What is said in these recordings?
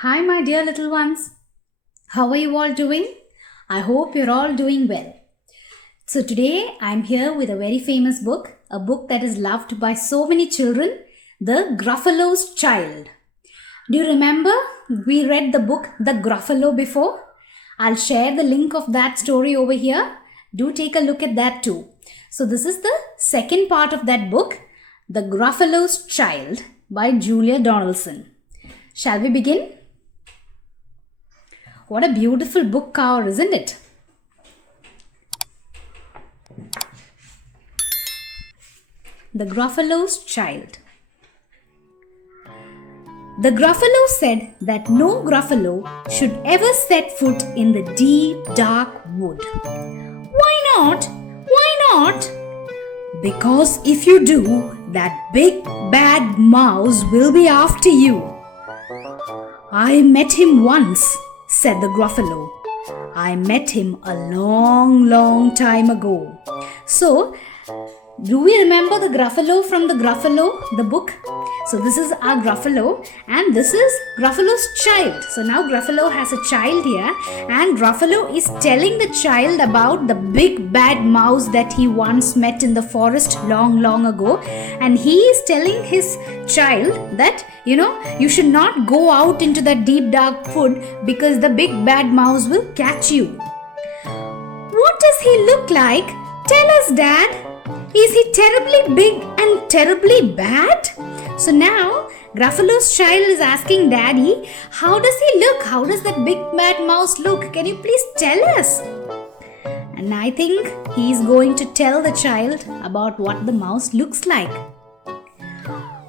Hi, my dear little ones. How are you all doing? I hope you're all doing well. So, today I'm here with a very famous book, a book that is loved by so many children, The Gruffalo's Child. Do you remember we read the book The Gruffalo before? I'll share the link of that story over here. Do take a look at that too. So, this is the second part of that book, The Gruffalo's Child by Julia Donaldson. Shall we begin? What a beautiful book cover, isn't it? The Gruffalo's Child. The Gruffalo said that no Gruffalo should ever set foot in the deep, dark wood. Why not? Why not? Because if you do, that big bad mouse will be after you. I met him once, said the Gruffalo. I met him a long time ago. So, do we remember the Gruffalo from the Gruffalo, the book? So this is our Gruffalo and this is Gruffalo's child. So now Gruffalo has a child here and Gruffalo is telling the child about the big bad mouse that he once met in the forest long ago. And he is telling his child that, you should not go out into that deep dark wood because the big bad mouse will catch you. What does he look like? Tell us, Dad. Is he terribly big and terribly bad? So now Gruffalo's child is asking Daddy, how does he look? How does that big bad mouse look? Can you please tell us? And I think he is going to tell the child about what the mouse looks like.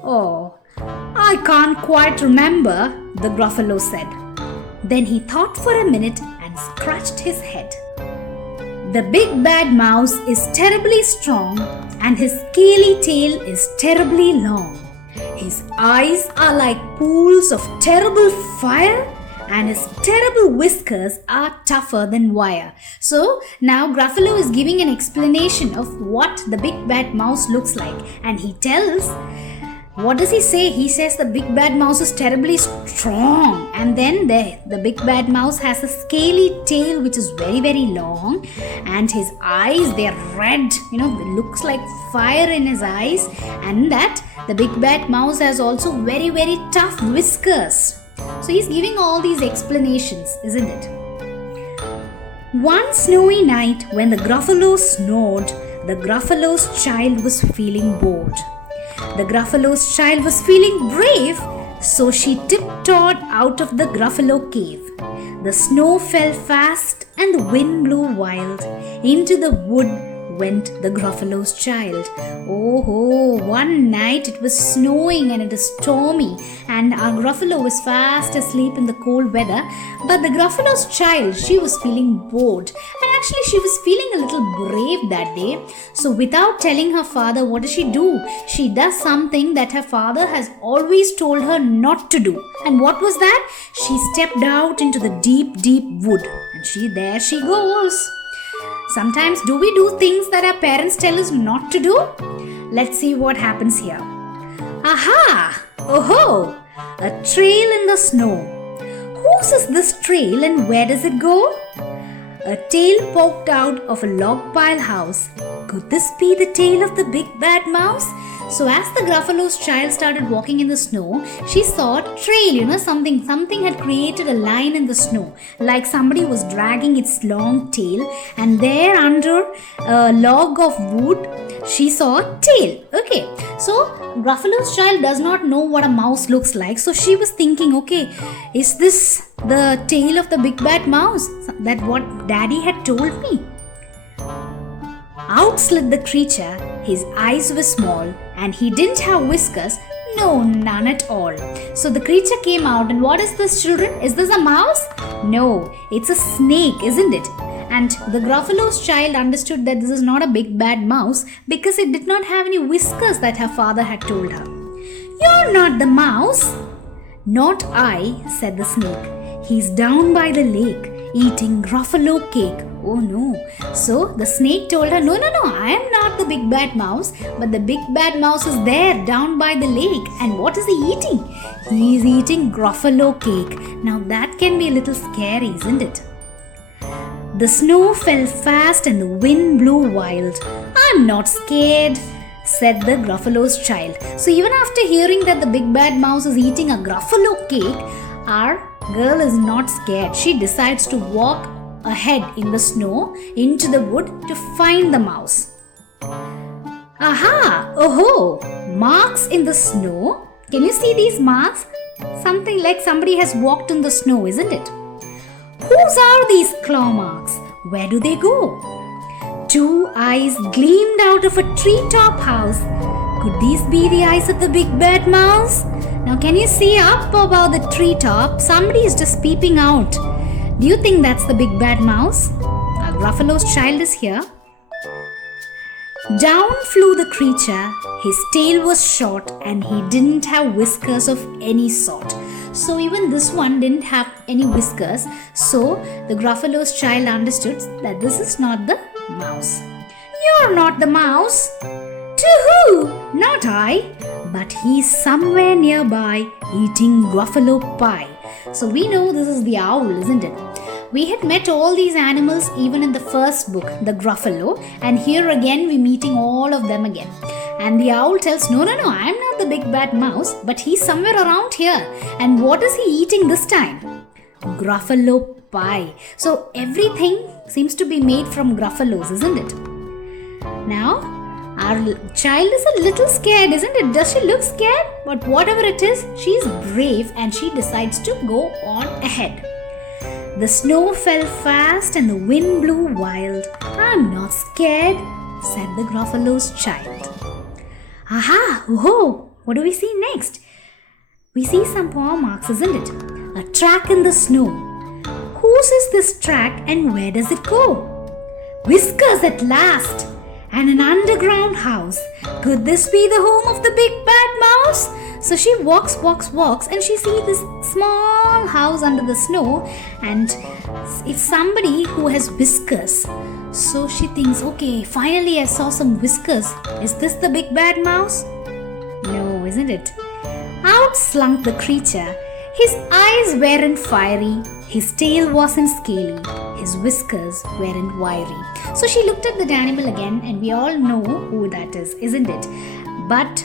Oh, I can't quite remember, the Gruffalo said. Then he thought for a minute and scratched his head. The big bad mouse is terribly strong and his scaly tail is terribly long. His eyes are like pools of terrible fire and his terrible whiskers are tougher than wire. So now Gruffalo is giving an explanation of what the big bad mouse looks like, and he tells, what does he say? He says the big bad mouse is terribly strong, and then the big bad mouse has a scaly tail which is very long, and his eyes, they are red, it looks like fire in his eyes, and that the big bad mouse has also very tough whiskers. So he's giving all these explanations, isn't it? One snowy night when the Gruffalo snored, the Gruffalo's child was feeling bored. The Gruffalo's child was feeling brave, so she tiptoed out of the Gruffalo cave. The snow fell fast and the wind blew wild. Into the wood went the Gruffalo's child. Oh, one night it was snowing and it was stormy, and our Gruffalo was fast asleep in the cold weather. But the Gruffalo's child, she was feeling bored, and actually she was feeling a little brave that day. So without telling her father, what does she do? She does something that her father has always told her not to do. And what was that? She stepped out into the deep wood, and there she goes. Sometimes do we do things that our parents tell us not to do? Let's see what happens here. Aha! Oh-ho! A trail in the snow. Whose is this trail and where does it go? A tail poked out of a log pile house. Could this be the tail of the big bad mouse? So as the Gruffalo's child started walking in the snow, she saw a trail, something had created a line in the snow, like somebody was dragging its long tail, and there under a log of wood, she saw a tail. Okay, so Gruffalo's child does not know what a mouse looks like, so she was thinking, okay, is this the tail of the big bad mouse? That what Daddy had told me? Out slid the creature. His eyes were small and he didn't have whiskers. No, none at all. So the creature came out, and what is this, children? Is this a mouse? No, it's a snake, isn't it? And the Gruffalo's child understood that this is not a big bad mouse because it did not have any whiskers that her father had told her. You're not the mouse. Not I, said the snake. He's down by the lake. eating Gruffalo cake. Oh no. So the snake told her, no, I am not the big bad mouse, but the big bad mouse is there down by the lake. And what is he eating? He is eating Gruffalo cake. Now that can be a little scary, isn't it? The snow fell fast and the wind blew wild. I'm not scared, said the Gruffalo's child. So even after hearing that the big bad mouse is eating a Gruffalo cake, our girl is not scared. She decides to walk ahead in the snow into the wood to find the mouse. Aha! Oh ho! Marks in the snow. Can you see these marks? Something like somebody has walked in the snow, isn't it? Whose are these claw marks? Where do they go? Two eyes gleamed out of a treetop house. Could these be the eyes of the big bad mouse? Now can you see up above the treetop? Somebody is just peeping out. Do you think that's the big bad mouse? Gruffalo's child is here. Down flew the creature. His tail was short and he didn't have whiskers of any sort. So even this one didn't have any whiskers. So the Gruffalo's child understood that this is not the mouse. You're not the mouse. To who? Not I. But he's somewhere nearby eating Gruffalo pie. So we know this is the owl, isn't it? We had met all these animals even in the first book, the Gruffalo, and here again we're meeting all of them again. And the owl tells, no, I'm not the big bad mouse, but he's somewhere around here. And what is he eating this time? Gruffalo pie. So everything seems to be made from Gruffalos, isn't it? Now, our child is a little scared, isn't it? Does she look scared? But whatever it is, she's brave and she decides to go on ahead. The snow fell fast and the wind blew wild. I'm not scared, said the Gruffalo's child. Aha! Oh, what do we see next? We see some paw marks, isn't it? A track in the snow. Whose is this track and where does it go? Whiskers at last! And an underground house. Could this be the home of the big bad mouse? So she walks and she sees this small house under the snow and it's somebody who has whiskers. So she thinks, okay, finally I saw some whiskers. Is this the big bad mouse? No, isn't it? Out slunk the creature. His eyes weren't fiery, his tail wasn't scaly, his whiskers weren't wiry. So she looked at the animal again and we all know who that is, isn't it? But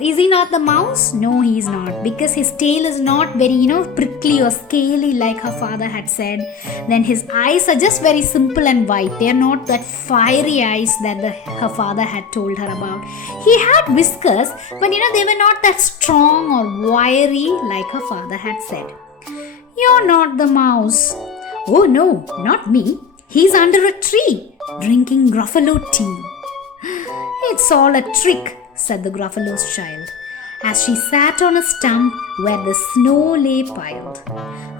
is he not the mouse? No, he is not, because his tail is not very, prickly or scaly like her father had said. Then his eyes are just very simple and white. They are not that fiery eyes that her father had told her about. He had whiskers, but they were not that strong or wiry like her father had said. You're not the mouse. Oh no, not me. He's under a tree, drinking Gruffalo tea. It's all a trick, said the Gruffalo's child, as she sat on a stump where the snow lay piled.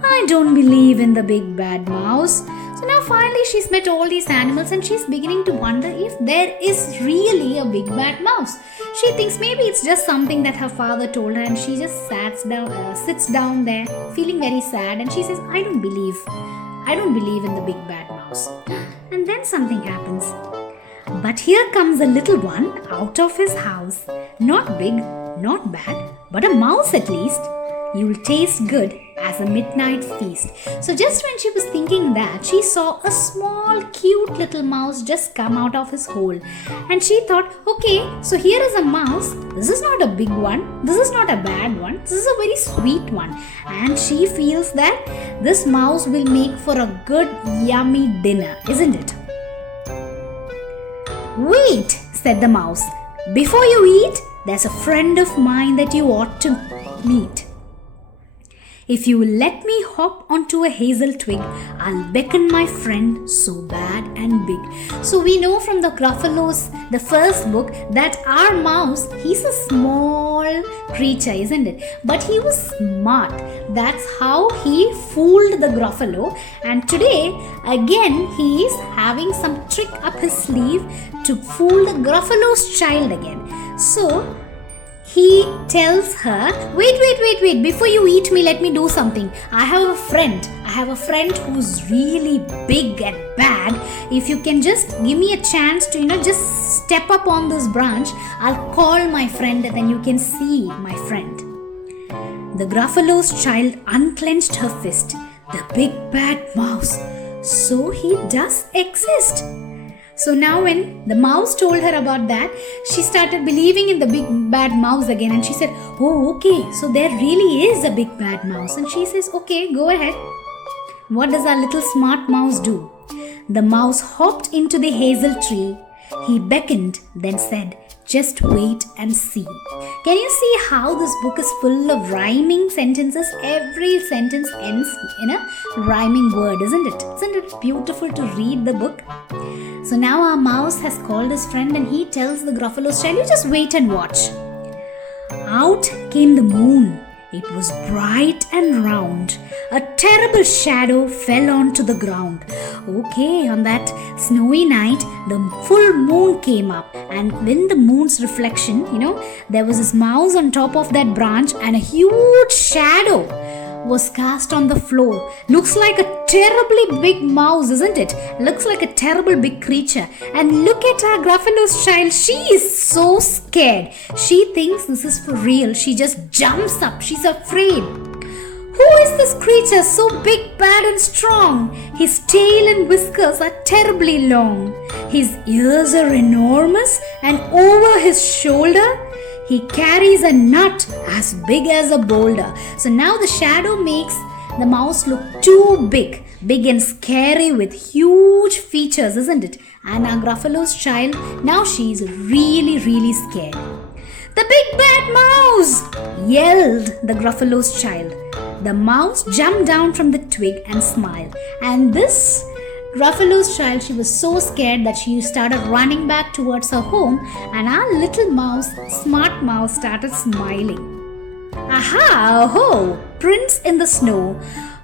I don't believe in the big bad mouse. So now finally she's met all these animals and she's beginning to wonder if there is really a big bad mouse. She thinks maybe it's just something that her father told her and she just sits down there feeling very sad and she says, I don't believe in the big bad mouse. And then something happens. But here comes a little one out of his house. Not big, not bad, but a mouse at least. You'll taste good as a midnight feast. So just when she was thinking that, she saw a small cute little mouse just come out of his hole. And she thought, okay, so here is a mouse. This is not a big one. This is not a bad one. This is a very sweet one. And she feels that this mouse will make for a good yummy dinner, isn't it? Wait, said the mouse. Before you eat, there's a friend of mine that you ought to meet. If you will let me hop onto a hazel twig, I'll beckon my friend so bad and big. So we know from the Gruffalo's, the first book, that our mouse, he's a small creature, isn't it? But he was smart. That's how he fooled the Gruffalo. And today, again, he is having some trick up his sleeve to fool the Gruffalo's child again. So, he tells her, wait, before you eat me, let me do something. I have a friend who's really big and bad. If you can just give me a chance to, just step up on this branch, I'll call my friend and then you can see my friend. The Gruffalo's child unclenched her fist. The big bad mouse. So he does exist. So now when the mouse told her about that, she started believing in the big bad mouse again, and she said, oh, okay, so there really is a big bad mouse. And she says, okay, go ahead. What does our little smart mouse do? The mouse hopped into the hazel tree. He beckoned, then said, just wait and see. Can you see how this book is full of rhyming sentences? Every sentence ends in a rhyming word, isn't it? Isn't it beautiful to read the book? So now our mouse has called his friend and he tells the Gruffalo's child, you just wait and watch. Out came the moon. It was bright and round. A terrible shadow fell onto the ground. Okay, on that snowy night, the full moon came up, and in the moon's reflection, there was this mouse on top of that branch, and a huge shadow was cast on the floor. Looks like a terribly big mouse, isn't it? Looks like a terrible big creature. And look at our Gruffalo's child. She is so scared. She thinks this is for real. She just jumps up. She's afraid. Who is this creature so big, bad and strong? His tail and whiskers are terribly long. His ears are enormous, and over his shoulder he carries a nut as big as a boulder. So now the shadow makes the mouse look too big and scary with huge features, isn't it? And our Gruffalo's child, now she's really, really scared. The big bad mouse! Yelled the Gruffalo's child. The mouse jumped down from the twig and smiled. And this Gruffalo's child, she was so scared that she started running back towards her home, and our little mouse, smart mouse, started smiling. Aha! Oh, prints in the snow.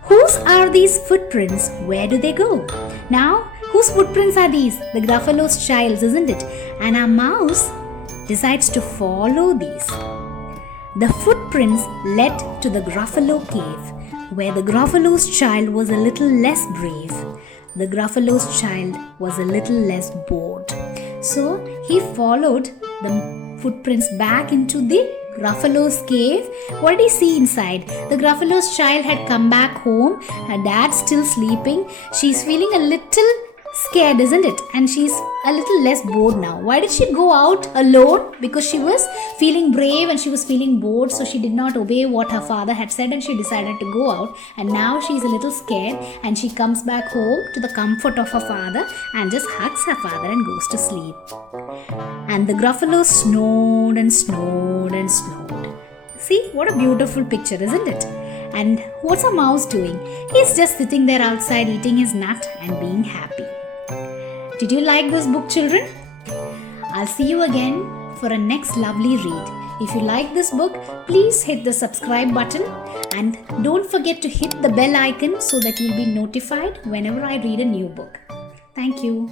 Whose are these footprints? Where do they go? Now, whose footprints are these? The Gruffalo's child's, isn't it? And our mouse decides to follow these. The footprints led to the Gruffalo cave, where the Gruffalo's child was a little less brave. The Gruffalo's child was a little less bored. So he followed the footprints back into the Gruffalo's cave. What did he see inside? The Gruffalo's child had come back home. Her dad's still sleeping. She's feeling a little scared, isn't it? And she's a little less bored now. Why did she go out alone? Because she was feeling brave and she was feeling bored, so she did not obey what her father had said and she decided to go out. And now she's a little scared and she comes back home to the comfort of her father and just hugs her father and goes to sleep. And the Gruffalo snowed and snowed and snowed. See, what a beautiful picture, isn't it? And what's a mouse doing? He's just sitting there outside eating his nut and being happy. Did you like this book, children? I'll see you again for a next lovely read. If you like this book, please hit the subscribe button and don't forget to hit the bell icon so that you'll be notified whenever I read a new book. Thank you.